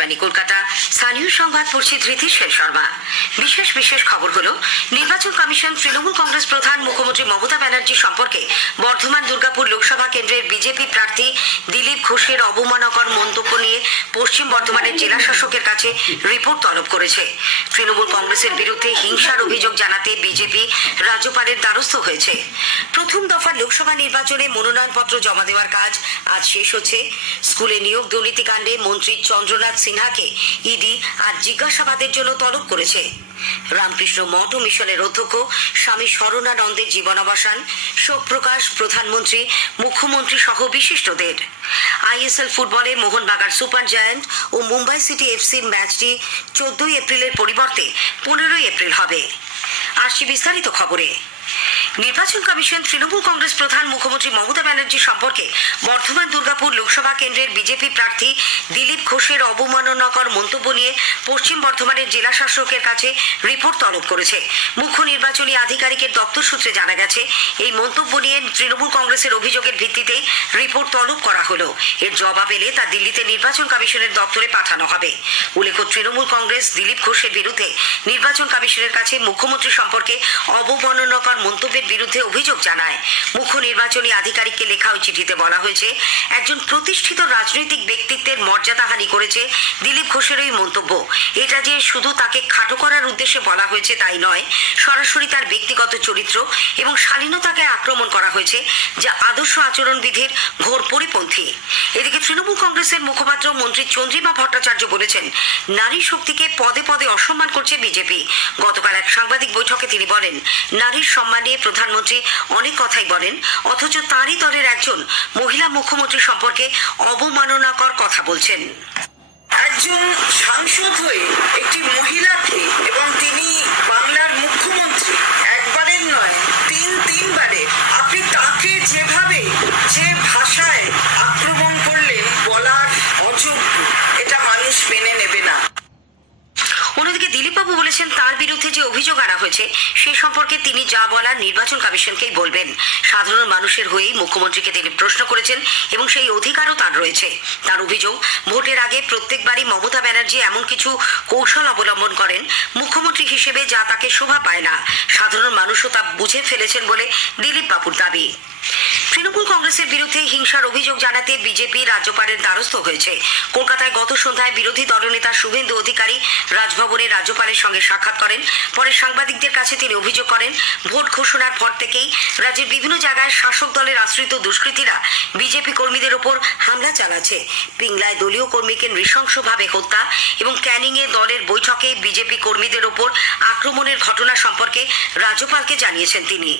আকাশবাণী কলকাতা। স্থানীয় সংবাদ পড়ছি ধৃতি শের শর্মা। বিশেষ খবর হলো, নির্বাচন কমিশন তৃণমূল কংগ্রেস প্রধান মুখ্যমন্ত্রী মমতা ব্যানার্জি সম্পর্কে বর্ধমান দুর্গাপুর লোকসভা কেন্দ্রের বিজেপি প্রার্থী দিলীপ ঘোষের অবমাননাকর মন্তব্য নিয়ে পশ্চিম বর্ধমানের জেলা শাসকের কাছে রিপোর্ট তলব করেছে। তৃণমূল কংগ্রেসের বিরুদ্ধে হিংসার অভিযোগ জানাতে বিজেপি রাজ্যপালের দ্বারস্থ হয়েছে। প্রথম দফা লোকসভা নির্বাচনে মনোনয়নপত্র জমা দেওয়ার কাজ আজ শেষ হচ্ছে। স্কুলে নিয়োগ দুর্নীতি কাণ্ডে মন্ত্রী চন্দ্রনাথ সিনহাকে ইডি আজ জিজ্ঞাসাবাদের জন্য তলব করেছে। রামকৃষ্ণ মঠ ও মিশনের অধ্যক্ষ স্বামী শরণানন্দের জীবনাবসান, শোক প্রকাশ প্রধানমন্ত্রী, মুখ্যমন্ত্রী সহ বিশিষ্টদের। আইএসএল ফুটবলে মোহনবাগান সুপার জায়ান্ট ও মুম্বাই সিটি এফসির ম্যাচটি 14 এপ্রিলের পরিবর্তে 15 এপ্রিল হবে। আসছি বিস্তারিত খবরে। নির্বাচন কমিশন তৃণমূল কংগ্রেস প্রধান মুখ্যমন্ত্রী মমতা ব্যানার্জি সম্পর্কে বর্ধমান দুর্গাপুর লোকসভা কেন্দ্রের বিজেপি প্রার্থী দিলীপ ঘোষের অবমাননাকর মন্তব্য নিয়ে পশ্চিম বর্ধমানের জেলা শাসকের কাছে রিপোর্ট তলব করেছে। মুখ্য নির্বাচনী আধিকারিকের দপ্তর সূত্রে জানা গেছে, এই মন্তব্য নিয়ে তৃণমূল কংগ্রেসের অভিযোগের ভিত্তিতেই রিপোর্ট তলব করা হলো। এর জবাব এলে তা দিল্লিতে নির্বাচন কমিশনের দপ্তরে পাঠানো হবে। উল্লেখ্য, তৃণমূল কংগ্রেস দিলীপ ঘোষের বিরুদ্ধে নির্বাচন কমিশনের কাছে মুখ্যমন্ত্রী সম্পর্কে অবমাননাকর মন্তব্যের বিরুদ্ধে অভিযোগ জানায়। মুখ্য নির্বাচনী আধিকারিককে লেখা ওই চিঠিতে বলা হয়েছে, একজন প্রতিষ্ঠিত রাজনৈতিক ব্যক্তিত্বের মর্যাদাহানি করেছে দিলীপ ঘোষের ওই মন্তব্য। এটা যে শুধু তাকে খাটো করার উদ্দেশ্যে বলা হয়েছে তাই নয়, সরাসরি তার ব্যক্তিগত চরিত্র এবং শালীনতাকে আক্রমণ করা হয়েছে, যা আদর্শ আচরণবিধির ঘোর পরিপন্থী। এদিকে তৃণমূল কংগ্রেসের মুখপাত্র মন্ত্রী চন্দ্রিমা ভট্টাচার্য বলেছেন, নারী শক্তিকে পদে পদে অসম্মান করছে বিজেপি। গতকাল এক সাংবাদিক বৈঠকে তিনি বলেন, নারীর সম্মান নিয়ে প্রধানমন্ত্রী অনেক কথাই বলেন, অথচ তারই দলের একজন মহিলা মুখ্যমন্ত্রী সম্পর্কে অবমাননাকর কথা বলছেন। একজন সাংসদ হয়ে একটি মহিলাকে, এবং তিনি বাংলার মুখ্যমন্ত্রী, একবারের নয় তিনবারে আপনি তাকে যেভাবে যে ভাষায় আক্রমণ করলেন বলার অযোগ্য, এটা মানুষ মেনে নেবে না। অন্যদিকে দিলীপবাবু বলেছেন, তার বিরুদ্ধে যে অভিযোগ আনা হয়েছে সে সম্পর্কে তিনি যা বলার নির্বাচন কমিশনকেই বলবেন। সাধারণ মানুষের হয়েই মুখ্যমন্ত্রীকে তিনি প্রশ্ন করেছেন এবং সেই অধিকারও তার রয়েছে। তার অভিযোগ, ভোটের আগে প্রত্যেকবারই মমতা ব্যানার্জি এমন কিছু কৌশল অবলম্বন করেন মুখ্যমন্ত্রী হিসেবে যা তাকে শোভা পায় না। সাধারণ মানুষও তা বুঝে ফেলেছেন বলে দিলীপবাবুর দাবি। তৃণমূল কংগ্রেসের বিরুদ্ধে হিংসার অভিযোগ জানাতে বিজেপি রাজ্যপালের দ্বারস্থ হয়েছে। কলকাতায় গত সন্ধ্যায় বিরোধী দলনেতা শুভেন্দু অধিকারী রাজভবনে রাজ্যপালের সঙ্গে সাক্ষাৎ করেন। পরে সাংবাদিকদের কাছে তিনি অভিযোগ করেন, ভোট ঘোষণার পর থেকেই রাজ্যের বিভিন্ন জায়গায় শাসক দলের আশ্রিত দুষ্কৃতীরা বিজেপি কর্মীদের ওপর হামলা চালাচ্ছে। পিংলায় দলীয় কর্মীকে নৃশংসভাবে হত্যা এবং ক্যানিংয়ে দলের বৈঠকে বিজেপি কর্মীদের ওপর আক্রমণের ঘটনা সম্পর্কে রাজ্যপালকে জানিয়েছেন তিনি।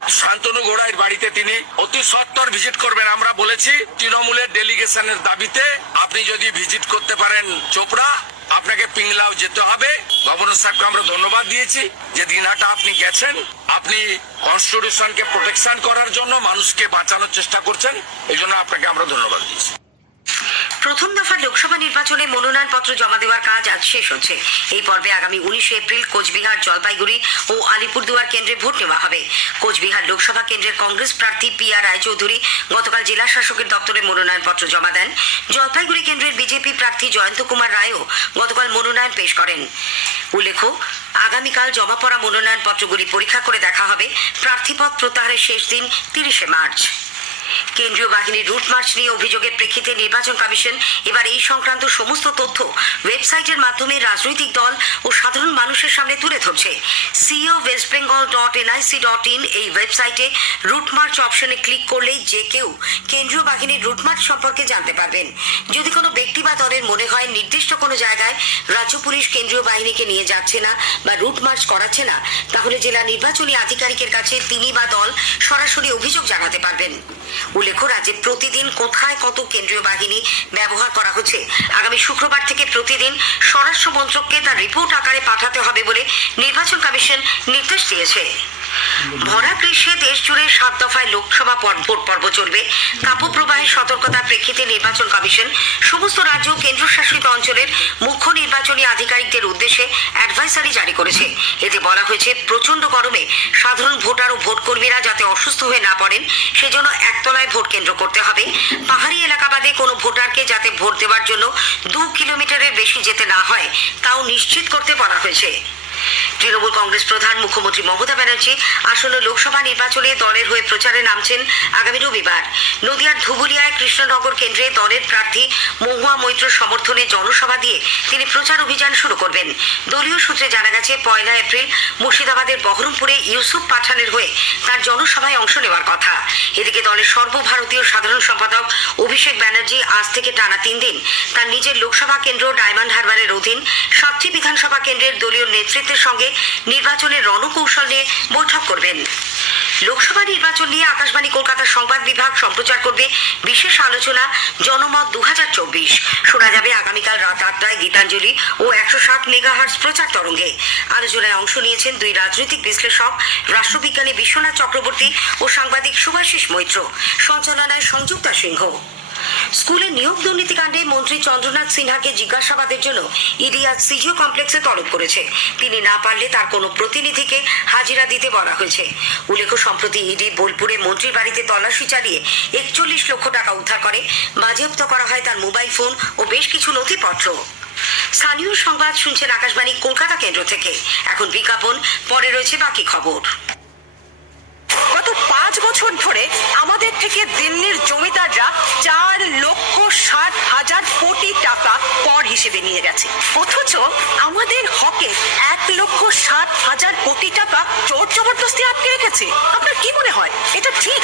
শান্তনু গৌড়াইয়ের বাড়িতে তিনি অতি সত্বর ভিজিট করবেন। আমরা বলেছি তৃণমূলের ডেলিগেশনের দাবিতে আপনি যদি ভিজিট করতে পারেন চোপড়া, আপনাকে পিংলাও যেতে হবে। গভর্নর সাহেবকে আমরা ধন্যবাদ দিয়েছি যে দিনহাটা আপনি গেছেন, আপনি কনস্টিটিউশনকে প্রোটেকশন করার জন্য মানুষকে বাঁচানোর চেষ্টা করছেন, এই জন্য আপনাকে আমরা ধন্যবাদ দিয়েছি। প্রথম দফা লোকসভা নির্বাচনে মনোনয়নপত্র জমা দেওয়ার কাজ আজ শেষ হচ্ছে। এই পর্বে আগামী 19 এপ্রিল কোচবিহার, জলপাইগুড়ি ও আলিপুরদুয়ার কেন্দ্রে ভোট নেওয়া হবে। কোচবিহার লোকসভা কেন্দ্রের কংগ্রেস প্রার্থী PR রায়চৌধুরী গতকাল জেলা শাসকের দপ্তরে মনোনয়নপত্র জমা দেন। জলপাইগুড়ি কেন্দ্রের বিজেপি প্রার্থী জয়ন্ত কুমার রায়ও গতকাল মনোনয়ন পেশ করেন। উল্লেখ্য, আগামীকাল জমা পড়া মনোনয়নপত্রগুলি পরীক্ষা করে দেখা হবে। প্রার্থীপদ প্রত্যাহারের শেষ দিন 30 মার্চ। কেন্দ্রীয় বাহিনীর রুট মার্চ নিয়ে অভিযোগের প্রেক্ষিতে নির্বাচন কমিশন এবার এই সংক্রান্ত সমস্ত তথ্য ওয়েবসাইটের মাধ্যমে রাজনৈতিক দল ও সাধারণ মানুষের সামনে তুলে ধরছে। co.westbengal.nic.in এই ওয়েবসাইটে রুট মার্চ অপশনে ক্লিক করলেই যে কেউ কেন্দ্রীয় বাহিনীর রুট মার্চ সম্পর্কে জানতে পারবেন। যদি কোনো ব্যক্তি বা দলের মনে হয় নির্দিষ্ট কোনো জায়গায় রাজ্য পুলিশ কেন্দ্রীয় বাহিনীকে নিয়ে যাচ্ছে না বা রুট মার্চ করাচ্ছে না, তাহলে জেলা নির্বাচনী আধিকারিকের কাছে তিনি বা দল সরাসরি অভিযোগ জানাতে পারবেন। উল্লেখ্য, রাজ্যে প্রতিদিন কোথায় কত কেন্দ্রীয় বাহিনী ব্যবহার করা হচ্ছে আগামী শুক্রবার থেকে প্রতিদিন স্বরাষ্ট্র মন্ত্রককে তার রিপোর্ট আকারে পাঠাতে হবে বলে নির্বাচন কমিশন নির্দেশ দিয়েছে। ভরা গ্রীষ্মে দেশ জুড়ে 7 দফায় লোকসভা ভোট পর্ব চলবে। তাপপ্রবাহে সিবিআই সতর্কতার প্রেক্ষিতে নির্বাচন কমিশন সমস্ত রাজ্য ও কেন্দ্রশাসিত অঞ্চলের মুখ্য নির্বাচনী আধিকারিকদের উদ্দেশ্যে অ্যাডভাইসারি জারি করেছে। এতে বলা হয়েছে প্রচন্ড গরমে সাধারণ ভোটার ও ভোট কর্মীরা যাতে অসুস্থ হয়ে না পড়েন সেজন্য একতলায় ভোট কেন্দ্র করতে হবে। পাহাড়ি এলাকা বাদে কোনো ভোটারকে যাতে ভোট দেওয়ার জন্য 2 কিলোমিটারের বেশি যেতে না হয় তাও নিশ্চিত করতে বলা হয়েছে। তৃণমূল কংগ্রেস প্রধান মুখ্যমন্ত্রী মমতা ব্যানার্জি আসন্ন লোকসভা নির্বাচনে দলের হয়ে প্রচারে নামছেন আগামী রবিবার। নদিয়ার ধুবুলিয়ায় কৃষ্ণনগর কেন্দ্রে দলের প্রার্থী মহুয়া মৈত্র সমর্থনে জনসভা দিয়ে তিনি প্রচার অভিযান শুরু করবেন। দলীয় সূত্রে জানা গেছে 1 এপ্রিল মুর্শিদাবাদের বহরমপুরে ইউসুফ পাঠানের হয়ে তার জনসভায় অংশ নেওয়ার কথা। এদিকে দলের সর্বভারতীয় সাধারণ সম্পাদক অভিষেক ব্যানার্জি আজ থেকে টানা 3 দিন তার নিজের লোকসভা কেন্দ্র ডায়মন্ড হারবারের অধীন 7টি বিধানসভা কেন্দ্রের দলীয় নেতৃত্বের সঙ্গে নির্বাচনের রণকৌশল নিয়ে বৈঠক করবেন। লোকসভা নির্বাচন নিয়ে আকাশবাণী কলকাতার সংবাদ বিভাগ সম্প্রচার করবে বিশেষ আলোচনা জনমত 2024। শোনা যাবে আগামীকাল রাত 8টায় গীতাঞ্জলি ও 107 মেগাহার্টজ প্রচার তরঙ্গে। আলোচনায় অংশ নিয়েছেন 2 রাজনৈতিক বিশ্লেষক, রাষ্ট্রবিজ্ঞানী বিশ্বনাথ চক্রবর্তী ও সাংবাদিক শুভাশিস মৈত্র। সঞ্চালনায় সংযুক্তা সিংহ। স্কুলে নিয়োগ দুর্নীতিকাণ্ডে মন্ত্রী চন্দ্রনাথ সিনহাকে জিজ্ঞাসাবাদের জন্য ইডি আজ সিজিও কমপ্লেক্সে তলব করেছে। তিনি না পারলে তার কোনো প্রতিনিধিকে হাজিরা দিতে বলা হয়েছে। উল্লেখ্য, সম্প্রতি ইডি বোলপুরে মন্ত্রীর বাড়িতে তল্লাশি চালিয়ে 41 লক্ষ টাকা উদ্ধার করে। বাজেয়াপ্ত করা হয় তার মোবাইল ফোন ও বেশ কিছু নথিপত্র। স্থানীয় সংবাদ শুনছেন আকাশবাণী কলকাতা কেন্দ্র থেকে। এখন বিজ্ঞাপন, পরে রয়েছে বাকি খবর। গত 5 বছর ধরে আমাদের থেকে দিল্লির জমিদাররা 4,60,000 কোটি টাকা কর হিসেবে নিয়ে গেছে, অথচ আমাদের হকে 1,60,000 কোটি টাকা জোর জবরদস্তি আটকে রেখেছে। আপনার কি মনে হয় এটা ঠিক?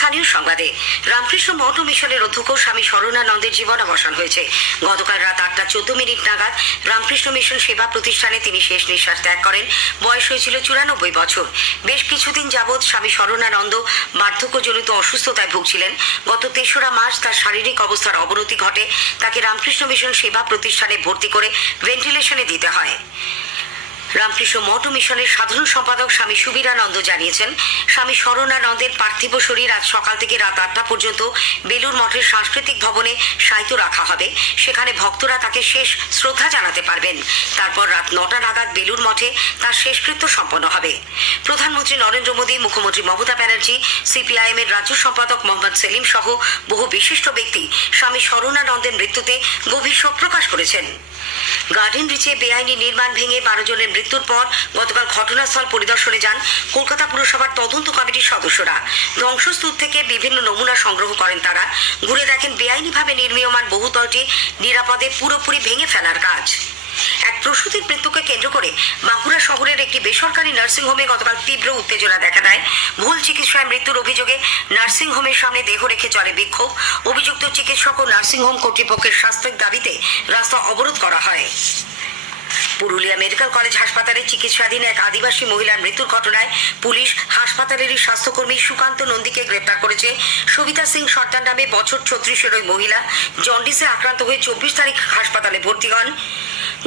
স্থানীয় সংবাদে রামকৃষ্ণ মঠ ও মিশনের অধ্যক্ষ স্বামী শরণানন্দের জীবনাবসান হয়েছে। গতকাল রাত 8:14 নাগাদ রামকৃষ্ণ মিশন সেবা প্রতিষ্ঠানে তিনি শেষ নিঃশ্বাস ত্যাগ করেন। বয়স হয়েছিল 94 বছর। বেশ কিছুদিন যাবৎ স্বামী শরণানন্দ বার্ধক্যজনিত অসুস্থতায় ভুগছিলেন। গত 3রা মার্চ তার শারীরিক অবস্থার অবনতি ঘটে। তাকে রামকৃষ্ণ মিশন সেবা প্রতিষ্ঠানে ভর্তি করে ভেন্টিলেশনে দিতে হয়। রামকৃষ্ণ মঠ ও মিশনের সাধারণ সম্পাদক স্বামী সুবীরানন্দ জানিয়েছেন, স্বামী শরণানন্দের পার্থিব শরীর আজ সকাল থেকে রাত 8টা পর্যন্ত বেলুর মঠের সাংস্কৃতিক ভবনে শায়িত রাখা হবে। সেখানে ভক্তরা তাকে শেষ শ্রদ্ধা জানাতে পারবেন। তারপর রাত 9টা নাগাদ বেলুর মঠে তার শেষকৃত্য সম্পন্ন হবে। প্রধানমন্ত্রী নরেন্দ্র মোদী, মুখ্যমন্ত্রী মমতা ব্যানার্জি, সিপিআইএম এর রাজ্য সম্পাদক মোহাম্মদ সেলিম সহ বহু বিশিষ্ট ব্যক্তি স্বামী শরণানন্দের মৃত্যুতে গভীর শোক প্রকাশ করেছেন। গার্ডেন রিচে বেআইনি নির্মাণ ভেঙে 12 জনের মৃত্যুর পর গতকাল ঘটনাস্থল পরিদর্শনে যান কলকাতা পুরসভার তদন্ত কমিটির সদস্যরা। ধ্বংসস্তূপ থেকে বিভিন্ন নমুনা সংগ্রহ করেন তারা। ঘুরে দেখেন বেআইনিভাবে নির্মীয়মান বহুতলটি নিরাপদে পুরোপুরি ভেঙে ফেলার কাজ। এক প্রসূতির মৃত্যুকে কেন্দ্র করে বাঁকুড়া শহরের একটি বেসরকারি নার্সিংহোমে গতকাল তীব্র উত্তেজনা দেখা দেয়। ভুল চিকিৎসায় মৃত্যুর অভিযোগে নার্সিংহোমের সামনে দেহ রেখে চলে বিক্ষোভ। অভিযুক্ত চিকিৎসক ও নার্সিংহোম কর্তৃপক্ষের শাস্তির দাবিতে রাস্তা অবরোধ করা হয়। পুরুলিয়া মেডিকেল কলেজ হাসপাতালে চিকিৎসাধীন এক আদিবাসী মহিলার মৃত্যুর ঘটনায় পুলিশ হাসপাতালেরই স্বাস্থ্যকর্মী সুকান্ত নন্দীকে গ্রেপ্তার করেছে। সবিতা সিং সর্দার নামে বছর 36-এর ওই মহিলা জন্ডিসে আক্রান্ত হয়ে 24 তারিখ হাসপাতালে ভর্তি হন।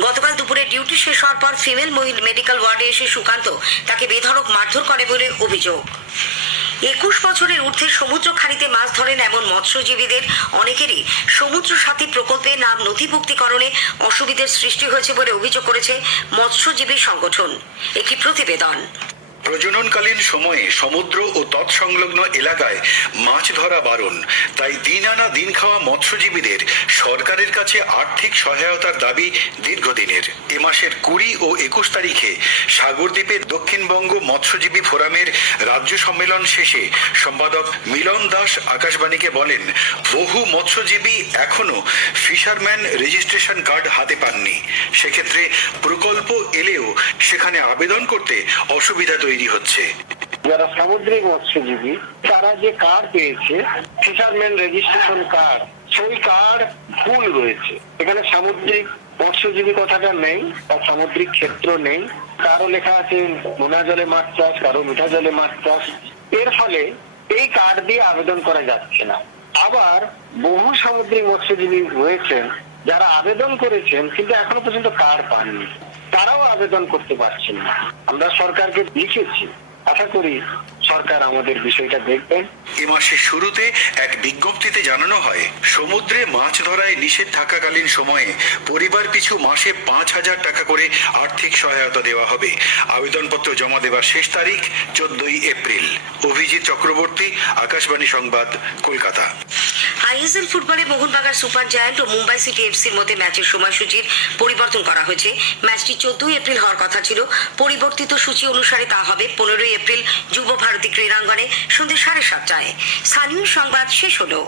গতকাল দুপুরে ডিউটি শেষ হওয়ার পর ফিমেল মেডিকেল ওয়ার্ডে এসে সুকান্ত তাকে বেধড়ক মারধর করে বলে অভিযোগ। 21 বছরের ঊর্ধ্বে সমুদ্র খাড়িতে মাছ ধরেন এমন মৎস্যজীবীদের অনেকেরই সমুদ্র সাথী প্রকল্পে নাম নথিভুক্তিকরণে অসুবিধার সৃষ্টি হয়েছে বলে অভিযোগ করেছে মৎস্যজীবী সংগঠন। একটি প্রতিবেদন। প্রজননকালীন সময়ে সমুদ্র ও তৎসংলগ্ন এলাকায় মাছ ধরা বারণ। তাই দিন আনা দিন খাওয়া মৎস্যজীবীদের সরকারের কাছে আর্থিক সহায়তার দাবি দীর্ঘদিনের। এ মাসের 20 ও 21 তারিখে সাগরদ্বীপে দক্ষিণবঙ্গ মৎস্যজীবী ফোরামের রাজ্য সম্মেলন শেষে সম্পাদক মিলন দাস আকাশবাণীকে বলেন, বহু মৎস্যজীবী এখনো ফিশারম্যান রেজিস্ট্রেশন কার্ড হাতে পাননি। সেক্ষেত্রে প্রকল্প এলেও সেখানে আবেদন করতে অসুবিধা তৈরি হচ্ছে। যারা সামুদ্রিক মৎস্যজীবী তারা যে কার্ড পেয়েছে ফিশারম্যান রেজিস্ট্রেশন কার্ড, সেই কার্ড ভুল রয়েছে। এখানে সামুদ্রিক মৎস্যজীবী কথাটা নেই বা সামুদ্রিক ক্ষেত্র নেই। কারো লেখা আছে নোনা জলে মাছ চাষ, কারো মিঠা জলে মাছ চাষ। এর ফলে এই কার্ড দিয়ে আবেদন করা যাচ্ছে না। আবার বহু সামুদ্রিক মৎস্যজীবী রয়েছেন যারা আবেদন করেছেন কিন্তু এখনো পর্যন্ত কার্ড পাননি, তারাও আবেদন করতে পারছেন না। আমরা সরকারকে লিখেছি, আশা করি সরকার আমাদের বিষয়টা দেখবেন। এ মাসের শুরুতে এক বিজ্ঞপ্তিতে জানানো হয়, সমুদ্রে মাছ ধরায় নিষেধ থাকাকালীন সময়ে পরিবার পিছু মাসে 5,000 টাকা করে আর্থিক সহায়তা দেওয়া হবে। আবেদনপত্র জমা দেওয়ার শেষ তারিখ 14 এপ্রিল। অভিজিৎ চক্রবর্তী, আকাশবাণী সংবাদ, কলকাতা। আইএসএল ফুটবলে মোহনবাগান সুপার জায়ান্ট ও মুম্বাই সিটি এফসির মধ্যে ম্যাচের সময়সূচির পরিবর্তন করা হয়েছে। ম্যাচটি 14 এপ্রিল হওয়ার কথা ছিল। পরিবর্তিত সূচি অনুসারে তা হবে 15 এপ্রিল যুব ভারতী ক্রীড়াঙ্গনে সন্ধ্যে 7:30টায়। স্থানীয় সংবাদ শেষ হলো।